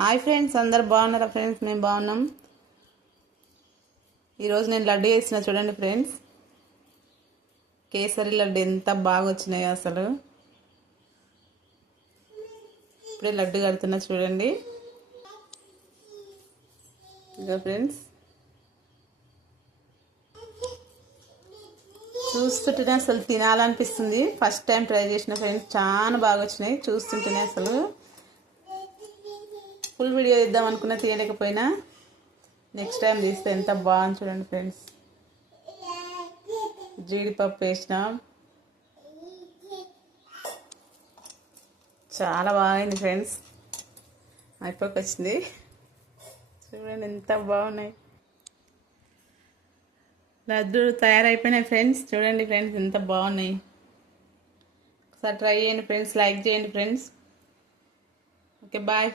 Hi friends, అందరు బాగున్నారా friends? మేము బాగున్నాం. ఈరోజు నేను లడ్డు చేసిన చూడండి ఫ్రెండ్స్. కేసరి లడ్డు ఎంత బాగా వచ్చినాయో అసలు. ఇప్పుడే లడ్డు కడుతున్నా చూడండి. ఇదో ఫ్రెండ్స్, చూస్తుంటేనే అసలు తినాలనిపిస్తుంది. ఫస్ట్ టైం ట్రై చేసిన ఫ్రెండ్స్, చాలా బాగా వచ్చినాయి. చూస్తుంటేనే అసలు ఫుల్ వీడియో ఇద్దాం అనుకున్నా, తీయలేకపోయినా. నెక్స్ట్ టైం తీస్తే ఎంత బాగుంది చూడండి ఫ్రెండ్స్. జీడిపప్పు వేసిన చాలా బాగుంది ఫ్రెండ్స్. అయిపోకి వచ్చింది చూడండి, ఎంత బాగున్నాయి. లడ్డూలు తయారైపోయినాయి ఫ్రెండ్స్. చూడండి ఫ్రెండ్స్, ఎంత బాగున్నాయి. ఒకసారి ట్రై చేయండి ఫ్రెండ్స్, లైక్ చేయండి ఫ్రెండ్స్. Okay, bye.